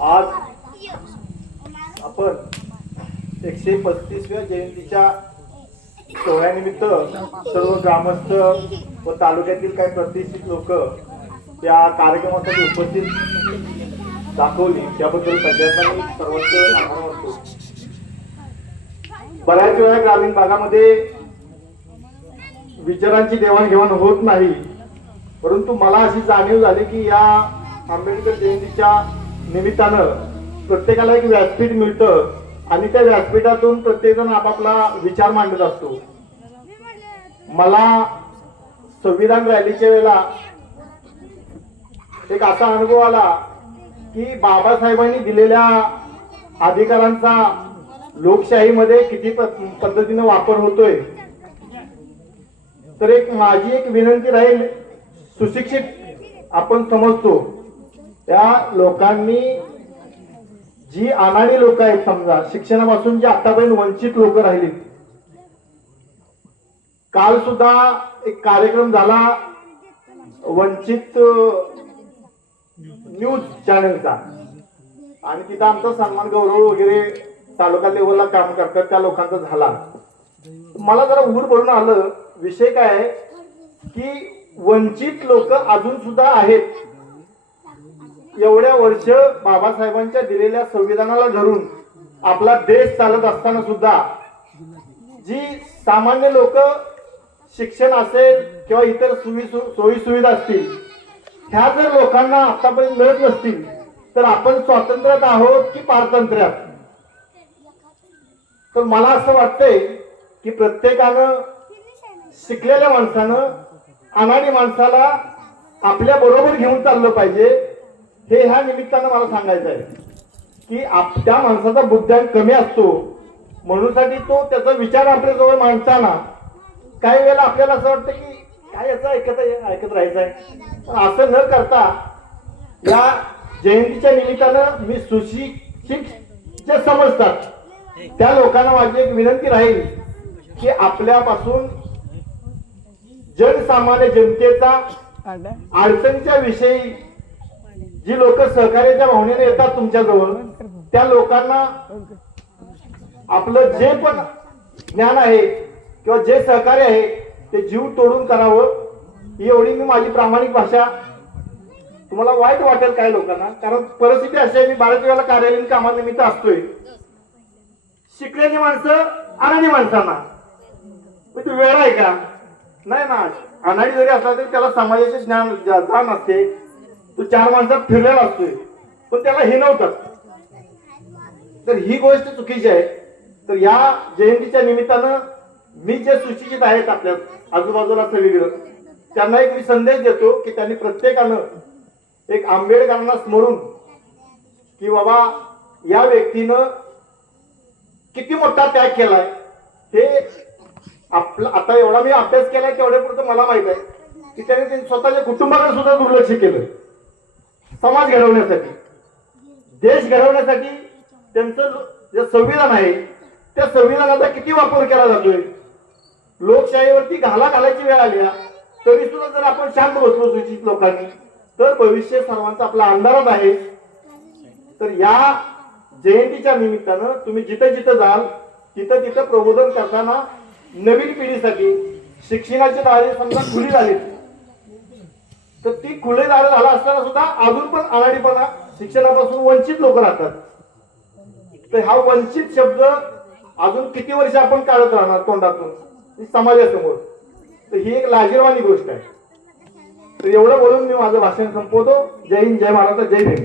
आज आपण 135व्या जयंतीच्या सोहळ्यानिमित्त सर्व ग्रामस्थ व तालुक्यातील काही प्रतिष्ठित लोक या कार्यक्रमासाठी उपस्थित दाखवली त्याबद्दल सगळ्यांना सर्वोच्च आभार मानतो। बऱ्याच वेळा ग्रामीण भागामध्ये विचारांची देवाणघेवाण होत नाही, परंतु मला अशी जाणीव झाली की या आंबेडकर जयंतीच्या निमित्तानं प्रत्येकाला एक व्यासपीठ मिळतं आणि त्या व्यासपीठातून प्रत्येकजण आपापला विचार मांडत असतो। मला संविधान रॅलीच्या वेळेला एक असा अनुभव आला की बाबासाहेबांनी दिलेल्या अधिकारांचा लोकशाहीमध्ये किती पद्धतीने वापर होतोय। तर माझी एक विनंती राहील, सुशिक्षित आपण समजतो त्या लोकांनी जी अनाडी लोक आहेत, समजा शिक्षणापासून जे आतापर्यंत वंचित लोक राहिली, काल सुद्धा एक कार्यक्रम झाला वंचित न्यूज चॅनलचा आणि तिथं आमचा सन्मान गौरव वगैरे तालुका लेवलला काम करतात त्या लोकांचा झाला। मला जरा उघड भरून आलं विषय काय आहे की वंचित लोक अजून सुद्धा आहेत। एवढ्या वर्ष बाबासाहेबांच्या दिलेल्या संविधानाला धरून आपला देश चालत असताना सुद्धा जी सामान्य लोक शिक्षण असेल किंवा इतर सोयी सुविधा असतील ह्या जर लोकांना आतापर्यंत मिळत नसतील तर आपण स्वातंत्र्यात आहोत की पारतंत्र्यात। तर मला असं वाटतंय की प्रत्येकानं शिकलेल्या माणसानं अनाडी माणसाला आपल्या बरोबर घेऊन चाललं पाहिजे। हे ह्या निमित्तानं मला सांगायचं आहे की त्या माणसाचा बुद्ध्यांक कमी असतो, म्हणून तो त्याचा विचार आपल्याजवळ मांडताना काही वेळेला आपल्याला असं वाटतं की काय याचं ऐकत राहायचं आहे, पण असं न करता या जयंतीच्या निमित्तानं मी सुशिक्षित जे समजतात त्या लोकांना माझी एक विनंती राहील की आपल्यापासून जनसामान्य जनतेचा अडचणीच्या विषयी जी लोक सहकार्याच्या भावनेने येतात तुमच्याजवळ त्या लोकांना आपलं जे पण ज्ञान आहे किंवा जे सहकार्य आहे ते जीव तोडून करावं, ही एवढी मी माझी प्रामाणिक भाषा। तुम्हाला वाईट वाटेल काय लोकांना, कारण परिस्थिती अशी आहे, मी बऱ्याच वेळेला कार्यालयीन कामानिमित्त असतोय, शिकलेली माणसं अनाडी माणसांना तू वेळ आहे का नाही ना, अनाडी जरी असला तरी त्याला समाजाचे जाण असते, तो चार माणसात फिरलेला असतोय पण त्याला हिणवतात। तर ही गोष्ट चुकीची आहे। तर या जयंतीच्या निमित्तानं मी जे सुशिक्षित आहेत आपल्या आजूबाजूला सगळीकडे त्यांना एक मी संदेश देतो की त्यांनी प्रत्येकानं एक आंबेडकरांना स्मरून की बाबा या व्यक्तीनं किती मोठा त्याग केलाय। हे आपला आता एवढा मी अभ्यास केलाय तेवढ्या पुरतं मला माहित आहे की त्यांनी स्वतःच्या कुटुंबाकडे सुद्धा दुर्लक्ष केलं। समाज घडवण्यासाठी, देश घडवण्यासाठी त्यांचं जे संविधान आहे त्या संविधानाचा किती वापर केला जातोय। लोकशाहीवरती घाला घालायची वेळ आली तरी सुद्धा जर आपण शांत बसलो सुशिक्षित लोकांनी तर भविष्य सर्वांचा आपला अंधारात आहे। तर या जयंतीच्या निमित्तानं तुम्ही जिथं जिथं जाल तिथं तिथं प्रबोधन करताना नवीन पिढीसाठी शिक्षणाचे दारे समजा खुली झाली तर ती खुले दारे झाला असताना सुद्धा अजून पण अनाडीपणा शिक्षणापासून वंचित लोक राहतात। तर हा वंचित शब्द अजून किती वर्ष आपण काढत राहणार तोंडातून समाजासमोर, तर ही एक लाजिरवाणी गोष्ट आहे। तर एवढं बोलून मी माझं भाषण संपवतो। जय हिंद, जय महाराष्ट्र, जय भीम।